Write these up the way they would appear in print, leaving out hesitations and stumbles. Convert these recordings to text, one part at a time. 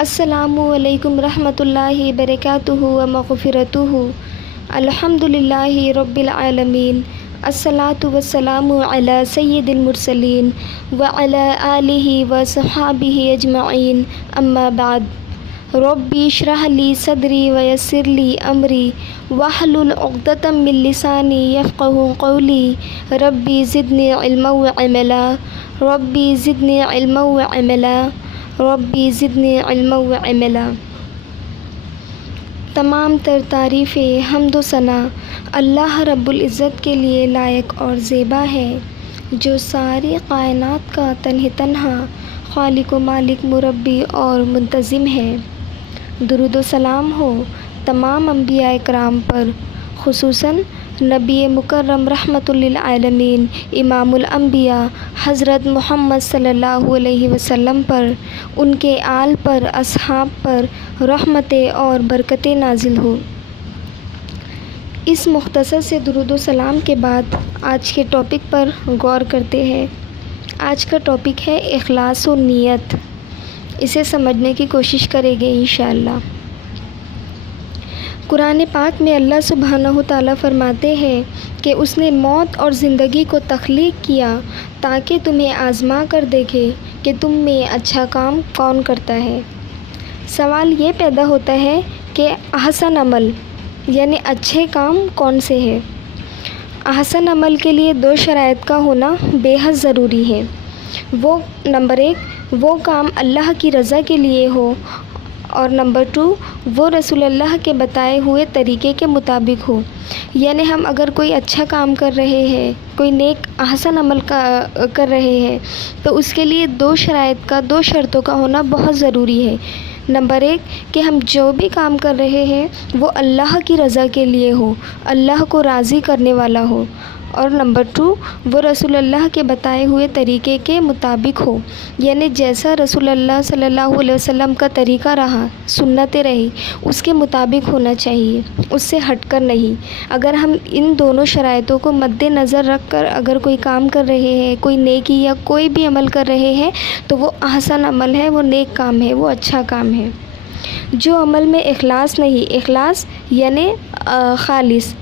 السلام علیکم رحمۃ اللہ وبرکاتہ و مغفرتہ۔ الحمد للہ رب العالمین، الصلاۃ والسلام علی سید المرسلین وعلی آلہ وصحابہ اجمعین، اما بعد۔ ربی اشرح لی صدری ویسر لی امری واحلل عقدۃ من لسانی یفقہوا قولی۔ ربی زدنی علما وعملا، ربی زدنی علما وعملا، ربی زدنی علما وعملا۔ تمام تر تعریفیں، حمد و ثنا اللہ رب العزت کے لیے لائق اور زیبا ہے، جو ساری کائنات کا تنہا خالق و مالک، مربی اور منتظم ہے۔ درود و سلام ہو تمام انبیاء کرام پر، خصوصاً نبی مکرم رحمۃ للعالمین امام الانبیاء حضرت محمد صلی اللہ علیہ وسلم پر، ان کے آل پر، اصحاب پر رحمتیں اور برکتیں نازل ہو۔ اس مختصر سے درود و سلام کے بعد آج کے ٹاپک پر غور کرتے ہیں۔ آج کا ٹاپک ہے اخلاص و نیت۔ اسے سمجھنے کی کوشش کریں گے انشاءاللہ۔ قرآن پاک میں اللہ سبحانہ تعالیٰ فرماتے ہیں کہ اس نے موت اور زندگی کو تخلیق کیا تاکہ تمہیں آزما کر دیکھے کہ تم میں اچھا کام کون کرتا ہے۔ سوال یہ پیدا ہوتا ہے کہ احسن عمل یعنی اچھے کام کون سے ہیں؟ احسن عمل کے لیے دو شرائط کا ہونا بے حد ضروری ہے۔ وہ نمبر 1 وہ کام اللہ کی رضا کے لیے ہو، اور نمبر 2 وہ رسول اللہ کے بتائے ہوئے طریقے کے مطابق ہو۔ یعنی ہم اگر کوئی اچھا کام کر رہے ہیں، کوئی نیک احسن عمل کر رہے ہیں، تو اس کے لیے دو شرطوں کا ہونا بہت ضروری ہے۔ نمبر 1 کہ ہم جو بھی کام کر رہے ہیں وہ اللہ کی رضا کے لیے ہو، اللہ کو راضی کرنے والا ہو، اور نمبر 2 وہ رسول اللہ کے بتائے ہوئے طریقے کے مطابق ہو، یعنی جیسا رسول اللہ صلی اللہ علیہ وسلم کا طریقہ رہا، سنتیں رہی، اس کے مطابق ہونا چاہیے، اس سے ہٹ کر نہیں۔ اگر ہم ان دونوں شرائطوں کو مد نظر رکھ کر اگر کوئی کام کر رہے ہیں، کوئی نیکی یا کوئی بھی عمل کر رہے ہیں، تو وہ احسن عمل ہے، وہ نیک کام ہے، وہ اچھا کام ہے۔ جو عمل میں اخلاص نہیں، اخلاص یعنی خالص،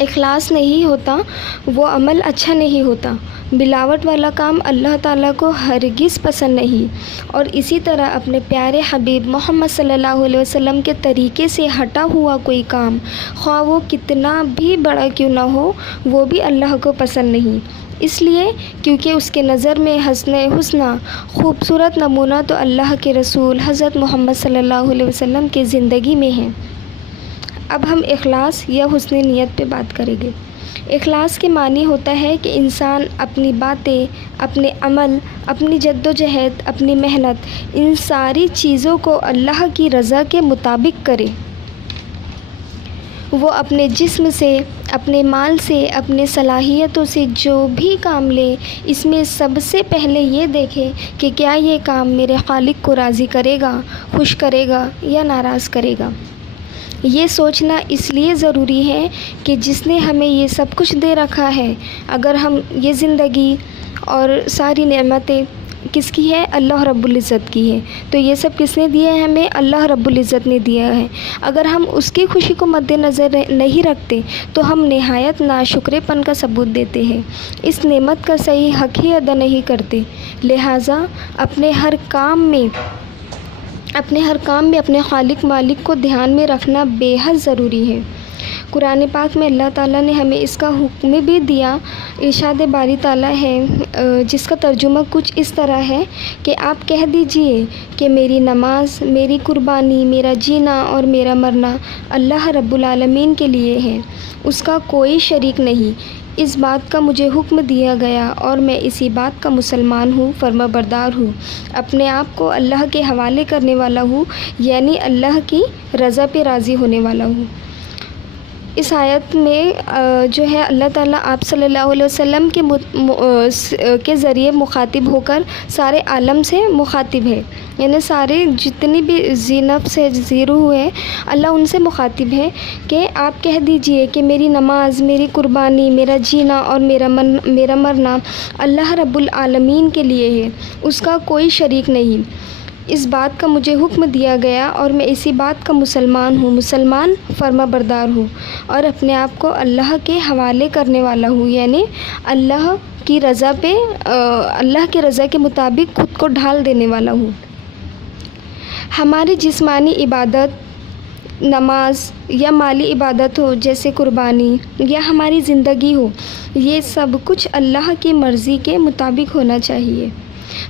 اخلاص نہیں ہوتا، وہ عمل اچھا نہیں ہوتا۔ ملاوٹ والا کام اللہ تعالیٰ کو ہرگز پسند نہیں، اور اسی طرح اپنے پیارے حبیب محمد صلی اللہ علیہ وسلم کے طریقے سے ہٹا ہوا کوئی کام، خواہ وہ کتنا بھی بڑا کیوں نہ ہو، وہ بھی اللہ کو پسند نہیں۔ اس لیے کیونکہ اس کے نظر میں حسنہ خوبصورت نمونہ تو اللہ کے رسول حضرت محمد صلی اللہ علیہ وسلم کی زندگی میں ہے۔ اب ہم اخلاص یا حسن نیت پہ بات کریں گے۔ اخلاص کے معنی ہوتا ہے کہ انسان اپنی باتیں، اپنے عمل، اپنی جد و جہد، اپنی محنت، ان ساری چیزوں کو اللہ کی رضا کے مطابق کرے۔ وہ اپنے جسم سے، اپنے مال سے، اپنے صلاحیتوں سے جو بھی کام لے، اس میں سب سے پہلے یہ دیکھے کہ کیا یہ کام میرے خالق کو راضی کرے گا، خوش کرے گا یا ناراض کرے گا۔ یہ سوچنا اس لیے ضروری ہے کہ جس نے ہمیں یہ سب کچھ دے رکھا ہے، اگر ہم یہ زندگی اور ساری نعمتیں کس کی ہے؟ اللہ رب العزت کی ہے، تو یہ سب کس نے دیا ہے ہمیں؟ اللہ رب العزت نے دیا ہے۔ اگر ہم اس کی خوشی کو مد نظر نہیں رکھتے تو ہم نہایت ناشکرے پن کا ثبوت دیتے ہیں، اس نعمت کا صحیح حق ہی ادا نہیں کرتے۔ لہٰذا اپنے ہر کام میں اپنے خالق مالک کو دھیان میں رکھنا بے حد ضروری ہے۔ قرآن پاک میں اللہ تعالیٰ نے ہمیں اس کا حکم بھی دیا۔ ارشاد باری تعالیٰ ہے، جس کا ترجمہ کچھ اس طرح ہے کہ آپ کہہ دیجئے کہ میری نماز، میری قربانی، میرا جینا اور میرا مرنا اللہ رب العالمین کے لیے ہے، اس کا کوئی شریک نہیں۔ اس بات کا مجھے حکم دیا گیا اور میں اسی بات کا مسلمان ہوں، فرما بردار ہوں، اپنے آپ کو اللہ کے حوالے کرنے والا ہوں، یعنی اللہ کی رضا پہ راضی ہونے والا ہوں۔ اس آیت میں جو ہے اللہ تعالیٰ آپ صلی اللہ علیہ وسلم کے ذریعے مخاطب ہو کر سارے عالم سے مخاطب ہے، یعنی سارے جتنی بھی ذی نفس ہے، ذی روح ہے، اللہ ان سے مخاطب ہے کہ آپ کہہ دیجئے کہ میری نماز، میری قربانی، میرا جینا اور میرا مرنا اللہ رب العالمین کے لیے ہے، اس کا کوئی شریک نہیں۔ اس بات کا مجھے حکم دیا گیا اور میں اسی بات کا مسلمان فرما بردار ہوں اور اپنے آپ کو اللہ کے حوالے کرنے والا ہوں، یعنی اللہ کی رضا پہ اللہ کے رضا کے مطابق خود کو ڈھال دینے والا ہوں۔ ہماری جسمانی عبادت، نماز یا مالی عبادت ہو جیسے قربانی، یا ہماری زندگی ہو، یہ سب کچھ اللہ کی مرضی کے مطابق ہونا چاہیے۔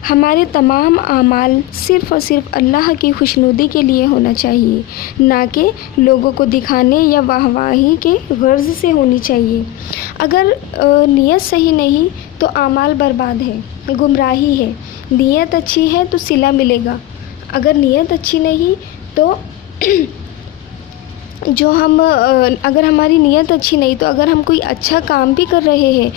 ہمارے تمام اعمال صرف اور صرف اللہ کی خوشنودی کے لیے ہونا چاہیے، نہ کہ لوگوں کو دکھانے یا واہواہی کے غرض سے ہونی چاہیے۔ اگر نیت صحیح نہیں تو اعمال برباد ہے، گمراہی ہے۔ نیت اچھی ہے تو صلہ ملے گا، اگر نیت اچھی نہیں تو اگر ہماری نیت اچھی نہیں تو اگر ہم کوئی اچھا کام بھی کر رہے ہیں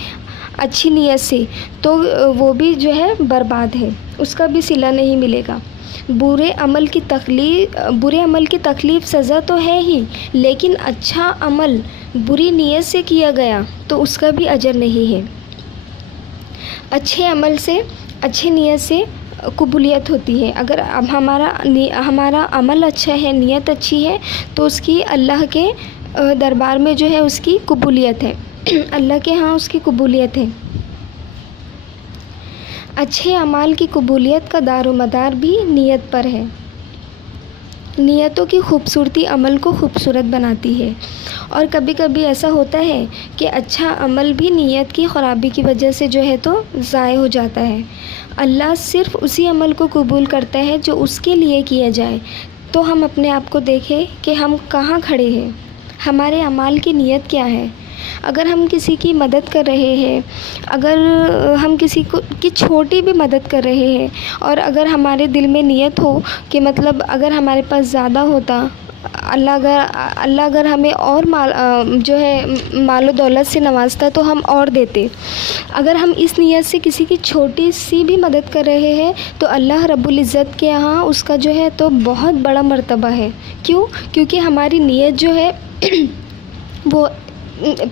اچھی نیت سے تو وہ بھی جو ہے برباد ہے، اس کا بھی صلہ نہیں ملے گا۔ برے عمل کی تکلیف سزا تو ہے ہی، لیکن اچھا عمل بری نیت سے کیا گیا تو اس کا بھی اجر نہیں ہے۔ اچھے عمل سے، اچھی نیت سے قبولیت ہوتی ہے۔ اگر ہمارا عمل اچھا ہے، نیت اچھی ہے تو اس کی اللہ کے دربار میں جو ہے اس کی قبولیت ہے، اللہ کے ہاں اس کی قبولیت ہے۔ اچھے اعمال کی قبولیت کا دار و مدار بھی نیت پر ہے۔ نیتوں کی خوبصورتی عمل کو خوبصورت بناتی ہے، اور کبھی کبھی ایسا ہوتا ہے کہ اچھا عمل بھی نیت کی خرابی کی وجہ سے جو ہے تو ضائع ہو جاتا ہے۔ اللہ صرف اسی عمل کو قبول کرتا ہے جو اس کے لیے کیا جائے۔ تو ہم اپنے آپ کو دیکھیں کہ ہم کہاں کھڑے ہیں، ہمارے اعمال کی نیت کیا ہے۔ اگر ہم کسی کی مدد کر رہے ہیں، اگر ہم کسی کی چھوٹی بھی مدد کر رہے ہیں، اور اگر ہمارے دل میں نیت ہو کہ مطلب اگر ہمارے پاس زیادہ ہوتا، اللہ اگر ہمیں اور مال و دولت سے نوازتا تو ہم اور دیتے، اگر ہم اس نیت سے کسی کی چھوٹی سی بھی مدد کر رہے ہیں تو اللہ رب العزت کے یہاں اس کا جو ہے تو بہت بڑا مرتبہ ہے۔ کیونکہ ہماری نیت جو ہے وہ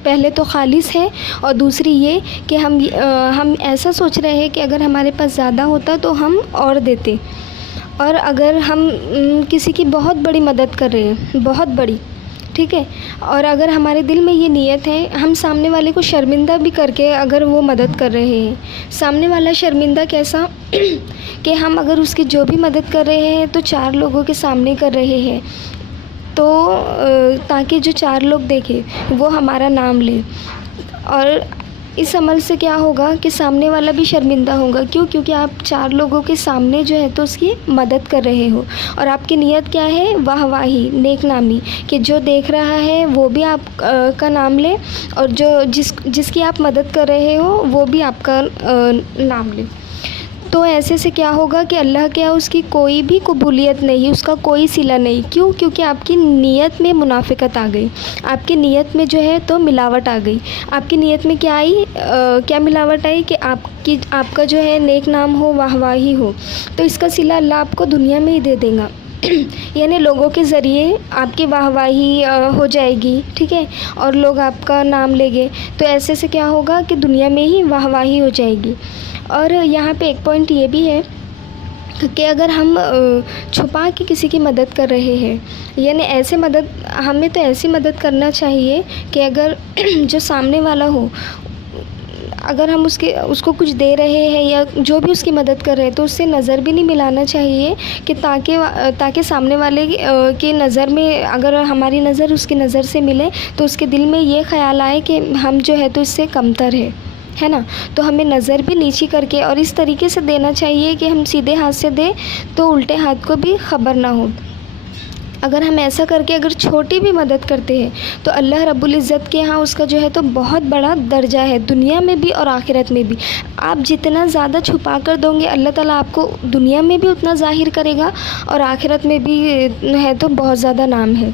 پہلے تو خالص ہے، اور دوسری یہ کہ ہم ایسا سوچ رہے ہیں کہ اگر ہمارے پاس زیادہ ہوتا تو ہم اور دیتے، اور اگر ہم کسی کی بہت بڑی مدد کر رہے ہیں، بہت بڑی، ٹھیک ہے، اور اگر ہمارے دل میں یہ نیت ہے، ہم سامنے والے کو شرمندہ بھی کر کے اگر وہ مدد کر رہے ہیں، سامنے والا شرمندہ کیسا کہ ہم اگر اس کی جو بھی مدد کر رہے ہیں تو 4 لوگوں کے سامنے کر رہے ہیں، تو تاکہ جو 4 لوگ دیکھیں وہ ہمارا نام لیں، اور اس عمل سے کیا ہوگا کہ سامنے والا بھی شرمندہ ہوگا۔ کیونکہ آپ 4 لوگوں کے سامنے جو ہے تو اس کی مدد کر رہے ہو، اور آپ کی نیت کیا ہے؟ واہ واہی، نیک نامی، کہ جو دیکھ رہا ہے وہ بھی آپ کا نام لے، اور جس کی آپ مدد کر رہے ہو وہ بھی آپ کا نام لے۔ تو ایسے سے کیا ہوگا کہ اللہ کے یہاں اس کی کوئی بھی قبولیت نہیں، اس کا کوئی صلہ نہیں۔ کیونکہ آپ کی نیت میں منافقت آ گئی، آپ کی نیت میں جو ہے تو ملاوٹ آ گئی۔ آپ کی نیت میں کیا ملاوٹ آئی کہ آپ کا جو ہے نیک نام ہو، واہ واہی ہو، تو اس کا صلہ اللہ آپ کو دنیا میں ہی دے دے گا، یعنی لوگوں کے ذریعے آپ کی واہ واہی ہو جائے گی، ٹھیک ہے، اور لوگ آپ کا نام لیں گے، تو ایسے سے کیا ہوگا کہ دنیا میں ہی واہ واہی ہو جائے گی۔ اور یہاں پہ ایک پوائنٹ یہ بھی ہے کہ اگر ہم چھپا کے کسی کی مدد کر رہے ہیں، یعنی ہمیں تو ایسی مدد کرنا چاہیے کہ اگر جو سامنے والا ہو، اگر ہم اس کو کچھ دے رہے ہیں یا جو بھی اس کی مدد کر رہے ہیں تو اس سے نظر بھی نہیں ملانا چاہیے، کہ تاکہ سامنے والے کی نظر میں اگر ہماری نظر اس کی نظر سے ملے تو اس کے دل میں یہ خیال آئے کہ ہم جو ہے تو اس سے کمتر ہے نا۔ تو ہمیں نظر بھی نیچی کر کے اور اس طریقے سے دینا چاہیے کہ ہم سیدھے ہاتھ سے دیں تو الٹے ہاتھ کو بھی خبر نہ ہو۔ اگر ہم ایسا کر کے اگر چھوٹی بھی مدد کرتے ہیں تو اللہ رب العزت کے ہاں اس کا جو ہے تو بہت بڑا درجہ ہے، دنیا میں بھی اور آخرت میں بھی۔ آپ جتنا زیادہ چھپا کر دو گے اللہ تعالیٰ آپ کو دنیا میں بھی اتنا ظاہر کرے گا، اور آخرت میں بھی ہے تو بہت زیادہ نام ہے۔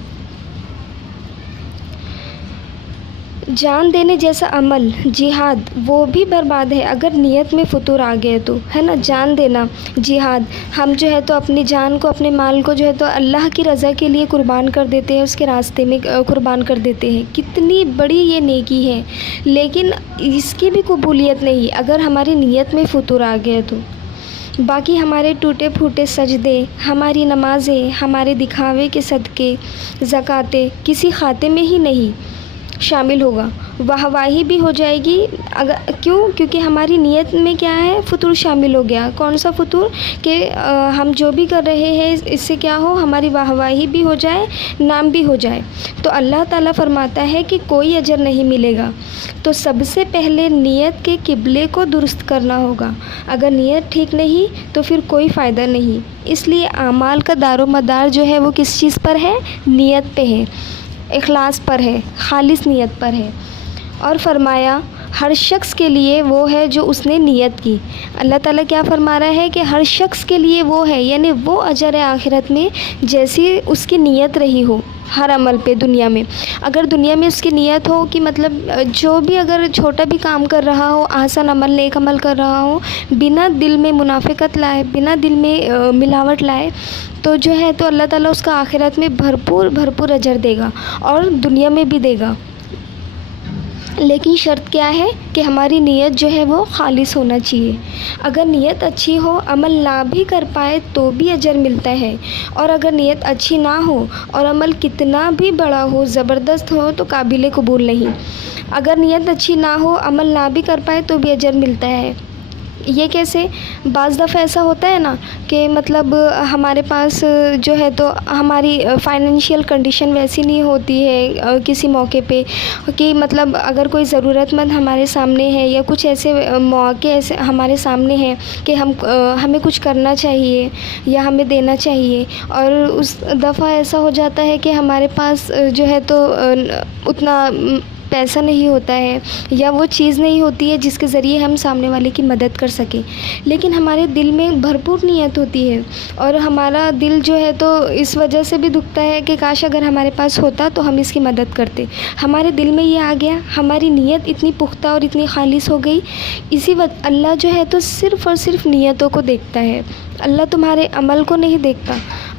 جان دینے جیسا عمل جہاد وہ بھی برباد ہے اگر نیت میں فطور آ گئے تو، ہے نا۔ جان دینا جہاد، ہم جو ہے تو اپنی جان کو اپنے مال کو جو ہے تو اللہ کی رضا کے لیے قربان کر دیتے ہیں، اس کے راستے میں قربان کر دیتے ہیں، کتنی بڑی یہ نیکی ہے، لیکن اس کی بھی قبولیت نہیں اگر ہماری نیت میں فطور آ گیا تو۔ باقی ہمارے ٹوٹے پھوٹے سجدے، ہماری نمازیں، ہمارے دکھاوے کے صدقے، زکوٰۃیں کسی کھاتے میں ہی نہیں شامل ہوگا، واہ واہی بھی ہو جائے گی۔ کیونکہ ہماری نیت میں کیا ہے؟ فطور شامل ہو گیا۔ کون سا فطور؟ کہ ہم جو بھی کر رہے ہیں اس سے کیا ہو؟ ہماری واہ واہی بھی ہو جائے، نام بھی ہو جائے۔ تو اللہ تعالیٰ فرماتا ہے کہ کوئی اجر نہیں ملے گا۔ تو سب سے پہلے نیت کے قبلے کو درست کرنا ہوگا۔ اگر نیت ٹھیک نہیں تو پھر کوئی فائدہ نہیں۔ اس لیے اعمال کا دار و مدار جو ہے وہ کس چیز پر ہے؟ نیت پہ ہے، اخلاص پر ہے، خالص نیت پر ہے۔ اور فرمایا ہر شخص کے لیے وہ ہے جو اس نے نیت کی۔ اللہ تعالیٰ کیا فرما رہا ہے کہ ہر شخص کے لیے وہ ہے، یعنی وہ اجر ہے آخرت میں جیسی اس کی نیت رہی ہو ہر عمل پہ۔ دنیا میں اگر دنیا میں اس کی نیت ہو کہ مطلب جو بھی اگر چھوٹا بھی کام کر رہا ہو، آسان عمل، نیک عمل کر رہا ہو، بنا دل میں منافقت لائے، بنا دل میں ملاوٹ لائے، تو جو ہے تو اللہ تعالیٰ اس کا آخرت میں بھرپور اجر دے گا اور دنیا میں بھی دے گا۔ لیکن شرط کیا ہے؟ کہ ہماری نیت جو ہے وہ خالص ہونا چاہیے۔ اگر نیت اچھی ہو، عمل نہ بھی کر پائے تو بھی اجر ملتا ہے، اور اگر نیت اچھی نہ ہو اور عمل کتنا بھی بڑا ہو، زبردست ہو، تو قابل قبول نہیں۔ اگر نیت اچھی نہ ہو، عمل نہ بھی کر پائے تو بھی اجر ملتا ہے۔ یہ کیسے؟ بعض دفعہ ایسا ہوتا ہے نا کہ مطلب ہمارے پاس جو ہے تو ہماری فائنینشیل کنڈیشن ویسی نہیں ہوتی ہے کسی موقع پہ کہ مطلب اگر کوئی ضرورت مند ہمارے سامنے ہے یا کچھ ایسے مواقع ایسے ہمارے سامنے ہیں کہ ہمیں کچھ کرنا چاہیے یا ہمیں دینا چاہیے، اور اس دفعہ ایسا ہو جاتا ہے کہ ہمارے پاس جو ہے تو اتنا پیسہ نہیں ہوتا ہے یا وہ چیز نہیں ہوتی ہے جس کے ذریعے ہم سامنے والے کی مدد کر سکیں، لیکن ہمارے دل میں بھرپور نیت ہوتی ہے، اور ہمارا دل جو ہے تو اس وجہ سے بھی دکھتا ہے کہ کاش اگر ہمارے پاس ہوتا تو ہم اس کی مدد کرتے۔ ہمارے دل میں یہ آ گیا، ہماری نیت اتنی پختہ اور اتنی خالص ہو گئی، اسی وقت اللہ جو ہے تو صرف اور صرف نیتوں کو دیکھتا ہے۔ اللہ تمہارے عمل کو نہیں دیکھتا،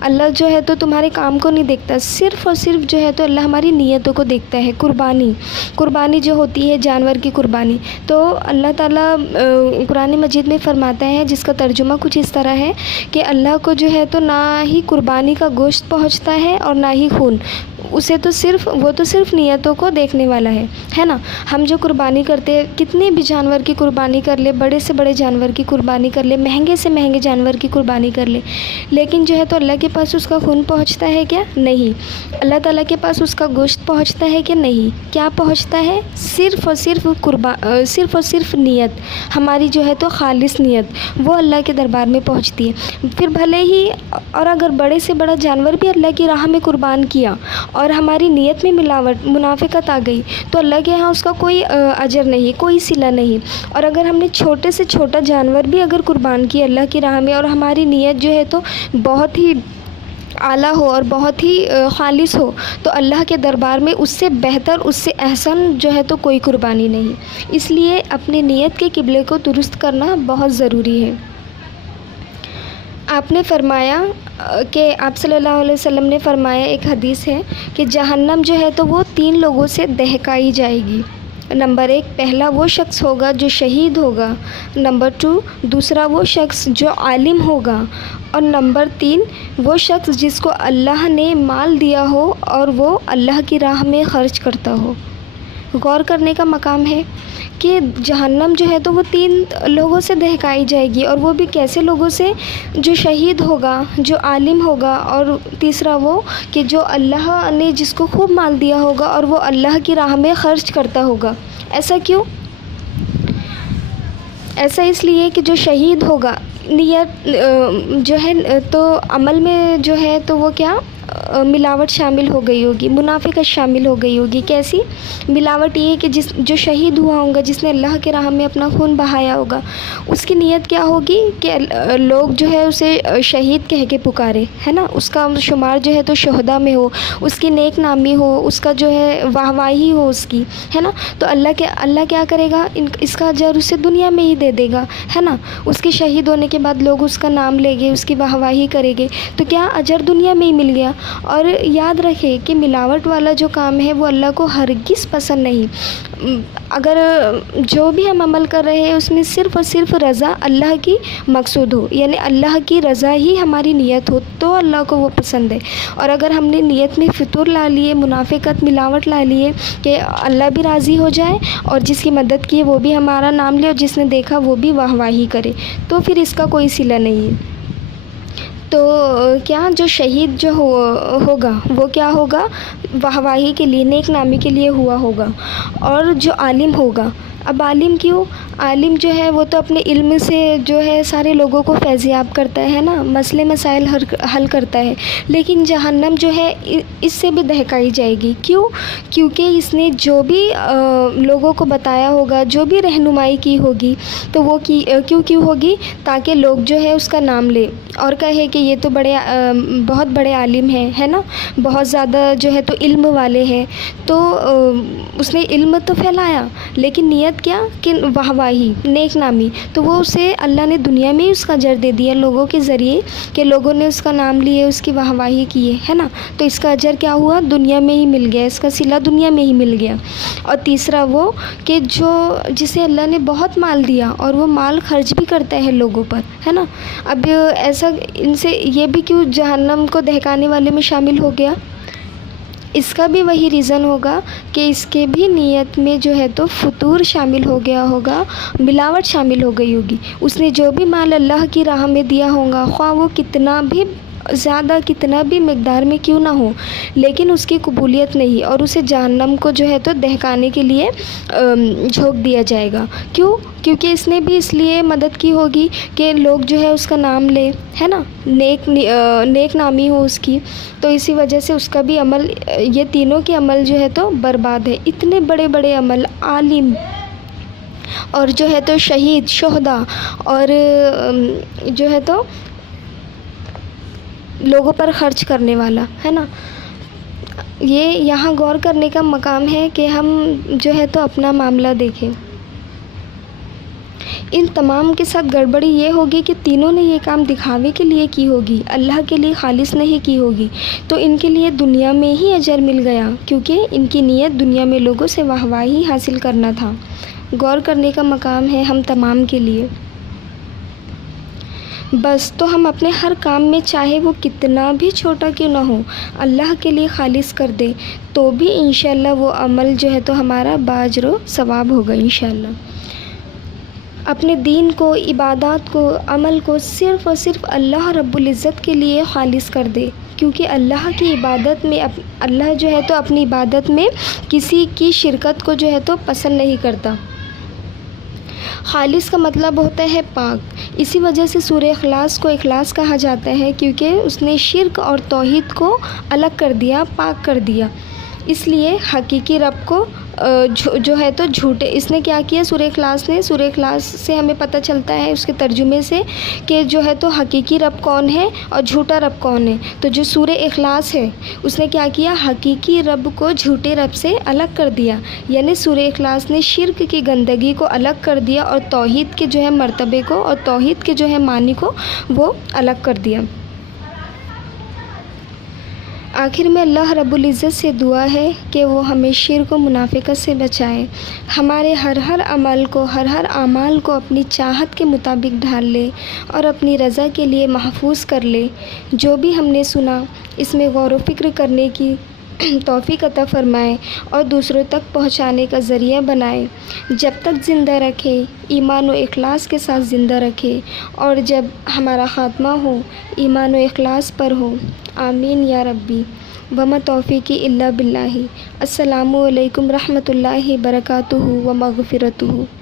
اللہ جو ہے تو تمہارے کام کو نہیں دیکھتا، صرف اور صرف جو ہے تو اللہ ہماری نیتوں کو دیکھتا ہے۔ قربانی جو ہوتی ہے، جانور کی قربانی، تو اللہ تعالیٰ قرآن مجید میں فرماتا ہے، جس کا ترجمہ کچھ اس طرح ہے کہ اللہ کو جو ہے تو نہ ہی قربانی کا گوشت پہنچتا ہے اور نہ ہی خون، اسے تو صرف نیتوں کو دیکھنے والا ہے نا۔ ہم جو قربانی کرتے ہیں، کتنے بھی جانور کی قربانی کر لے، بڑے سے بڑے جانور کی قربانی کر لے، مہنگے سے مہنگے جانور کی قربانی کر لے، لیکن جو ہے تو اللہ کے پاس اس کا خون پہنچتا ہے کیا؟ نہیں۔ اللہ تعالیٰ کے پاس اس کا گوشت پہنچتا ہے کہ نہیں؟ کیا پہنچتا ہے؟ صرف اور صرف نیت، ہماری جو ہے تو خالص نیت، وہ اللہ کے دربار میں پہنچتی ہے۔ پھر بھلے ہی اور اگر بڑے سے بڑا جانور بھی اللہ کی راہ میں قربان کیا اور ہماری نیت میں ملاوٹ، منافقت آ گئی، تو اللہ کے ہاں اس کا کوئی اجر نہیں، کوئی صلہ نہیں۔ اور اگر ہم نے چھوٹے سے چھوٹا جانور بھی اگر قربان کیا اللہ کی راہ میں اور ہماری نیت جو ہے تو بہت ہی اعلیٰ ہو اور بہت ہی خالص ہو، تو اللہ کے دربار میں اس سے بہتر، اس سے احسن جو ہے تو کوئی قربانی نہیں۔ اس لیے اپنی نیت کے قبلے کو درست کرنا بہت ضروری ہے۔ آپ نے فرمایا کہ آپ صلی اللہ علیہ وسلم نے فرمایا، ایک حدیث ہے کہ جہنم جو ہے تو وہ 3 لوگوں سے دہکائی جائے گی۔ نمبر 1، پہلا وہ شخص ہوگا جو شہید ہوگا، نمبر 2 دوسرا وہ شخص جو عالم ہوگا، اور نمبر 3 وہ شخص جس کو اللہ نے مال دیا ہو اور وہ اللہ کی راہ میں خرچ کرتا ہو۔ غور کرنے کا مقام ہے کہ جہنم جو ہے تو وہ 3 لوگوں سے دہکائی جائے گی، اور وہ بھی کیسے لوگوں سے؟ جو شہید ہوگا، جو عالم ہوگا، اور تیسرا وہ کہ جو اللہ نے جس کو خوب مال دیا ہوگا اور وہ اللہ کی راہ میں خرچ کرتا ہوگا۔ ایسا کیوں؟ ایسا اس لیے کہ جو شہید ہوگا، نیت جو ہے تو عمل میں جو ہے تو وہ کیا ملاوٹ شامل ہو گئی ہوگی، منافقت شامل ہو گئی ہوگی۔ کیسی ملاوٹ؟ یہ کہ جو شہید ہوا ہوگا، جس نے اللہ کے راہ میں اپنا خون بہایا ہوگا، اس کی نیت کیا ہوگی کہ لوگ جو ہے اسے شہید کہہ کے پکارے، ہے نا، اس کا شمار جو ہے تو شہداء میں ہو، اس کی نیک نامی ہو، اس کا جو ہے واہ واہی ہو اس کی، ہے نا۔ تو اللہ کیا کرے گا؟ اس کا اجر اسے دنیا میں ہی دے دے گا، ہے نا۔ اس کے شہید ہونے کے بعد لوگ اس کا نام لیں گے، اس کی واہ واہی کریں گے، تو کیا اجر دنیا میں ہی مل گیا۔ اور یاد رکھے کہ ملاوٹ والا جو کام ہے وہ اللہ کو ہرگز پسند نہیں۔ اگر جو بھی ہم عمل کر رہے ہیں اس میں صرف اور صرف رضا اللہ کی مقصود ہو، یعنی اللہ کی رضا ہی ہماری نیت ہو تو اللہ کو وہ پسند ہے۔ اور اگر ہم نے نیت میں فطور لا لیے، منافقت، ملاوٹ لا لیے کہ اللہ بھی راضی ہو جائے اور جس کی مدد کی وہ بھی ہمارا نام لے اور جس نے دیکھا وہ بھی واہ واہی کرے، تو پھر اس کا کوئی صلہ نہیں ہے۔ تو کیا جو شہید جو ہوگا وہ کیا ہوگا؟ واہ واہی کے لیے، نیک نامی کے لیے ہوا ہوگا۔ اور جو عالم ہوگا، اب عالم کیوں؟ عالم جو ہے وہ تو اپنے علم سے جو ہے سارے لوگوں کو فیضیاب کرتا ہے نا، مسئلے مسائل حل کرتا ہے، لیکن جہنم جو ہے اس سے بھی دہکائی جائے گی۔ کیوں؟ کیونکہ اس نے جو بھی لوگوں کو بتایا ہوگا، جو بھی رہنمائی کی ہوگی، تو وہ کیوں ہوگی؟ تاکہ لوگ جو ہے اس کا نام لے اور کہے کہ یہ تو بہت بڑے عالم ہیں، ہے نا، بہت زیادہ جو ہے تو علم والے ہیں۔ تو اس نے علم تو پھیلایا لیکن نیت کیا؟ کہ واہ واہی، نیک نامی، تو وہ اسے اللہ نے دنیا میں ہی اس کا اجر دے دیا لوگوں کے ذریعے کہ لوگوں نے اس کا نام لیے، اس کی واہ واہی کیے، ہے نا، تو اس کا اجر کیا ہوا؟ دنیا میں ہی مل گیا، اس کا صلہ دنیا میں ہی مل گیا۔ اور تیسرا وہ کہ جسے اللہ نے بہت مال دیا اور وہ مال خرچ بھی کرتا ہے لوگوں پر، ہے نا، اب ایسا ان سے یہ بھی کیوں جہنم کو دہکانے والے میں شامل ہو گیا؟ اس کا بھی وہی ریزن ہوگا کہ اس کے بھی نیت میں جو ہے تو فطور شامل ہو گیا ہوگا، ملاوٹ شامل ہو گئی ہوگی۔ اس نے جو بھی مال اللہ کی راہ میں دیا ہوگا، خواہ وہ کتنا بھی زیادہ، کتنا بھی مقدار میں کیوں نہ ہو، لیکن اس کی قبولیت نہیں اور اسے جہنم کو جو ہے تو دہکانے کے لیے جھونک دیا جائے گا۔ کیوں؟ کیونکہ اس نے بھی اس لیے مدد کی ہوگی کہ لوگ جو ہے اس کا نام لے، ہے نا، نیک نامی ہو اس کی، تو اسی وجہ سے اس کا بھی عمل، یہ تینوں کے عمل جو ہے تو برباد ہے۔ اتنے بڑے بڑے عمل، عالم اور جو ہے تو شہید، شہداء اور جو ہے تو لوگوں پر خرچ کرنے والا، ہے نا، یہ یہاں غور کرنے کا مقام ہے کہ ہم جو ہے تو اپنا معاملہ دیکھیں۔ ان تمام کے ساتھ گڑبڑی یہ ہوگی کہ تینوں نے یہ کام دکھاوے کے لیے کی ہوگی، اللہ کے لیے خالص نہیں کی ہوگی، تو ان کے لیے دنیا میں ہی اجر مل گیا، کیونکہ ان کی نیت دنیا میں لوگوں سے واہ واہی حاصل کرنا تھا۔ غور کرنے کا مقام ہے ہم تمام کے لیے۔ بس تو ہم اپنے ہر کام میں، چاہے وہ کتنا بھی چھوٹا کیوں نہ ہو، اللہ کے لیے خالص کر دے، تو بھی انشاءاللہ وہ عمل جو ہے تو ہمارا باجر و ثواب ہوگا انشاءاللہ۔ اپنے دین کو، عبادات کو، عمل کو صرف اور صرف اللہ رب العزت کے لیے خالص کر دے، کیونکہ اللہ کی عبادت میں اللہ جو ہے تو اپنی عبادت میں کسی کی شرکت کو جو ہے تو پسند نہیں کرتا۔ خالص کا مطلب ہوتا ہے پاک، اسی وجہ سے سورہ اخلاص کو اخلاص کہا جاتا ہے، کیونکہ اس نے شرک اور توحید کو الگ کر دیا، پاک کر دیا۔ اس لیے حقیقی رب کو جو ہے تو جھوٹے، اس نے کیا کیا؟ سورہ اخلاص نے، سورہ اخلاص سے ہمیں پتہ چلتا ہے اس کے ترجمے سے کہ جو ہے تو حقیقی رب کون ہے اور جھوٹا رب کون ہے۔ تو جو سورہ اخلاص ہے اس نے کیا کیا؟ حقیقی رب کو جھوٹے رب سے الگ کر دیا، یعنی سورہ اخلاص نے شرک کی گندگی کو الگ کر دیا اور توحید کے جو ہے مرتبے کو اور توحید کے جو ہے معنی کو وہ الگ کر دیا۔ آخر میں اللہ رب العزت سے دعا ہے کہ وہ ہمیں شرک و منافقت سے بچائے، ہمارے ہر عمل کو، ہر اعمال کو اپنی چاہت کے مطابق ڈھال لے اور اپنی رضا کے لیے محفوظ کر لے۔ جو بھی ہم نے سنا اس میں غور و فکر کرنے کی توفیق عطا فرمائے اور دوسروں تک پہنچانے کا ذریعہ بنائے، جب تک زندہ رکھے ایمان و اخلاص کے ساتھ زندہ رکھے، اور جب ہمارا خاتمہ ہو ایمان و اخلاص پر ہو۔ آمین یا ربی، وما توفیقی الا باللہ۔ السلام علیکم رحمۃ اللہ وبرکاتہ و مغفرتہ۔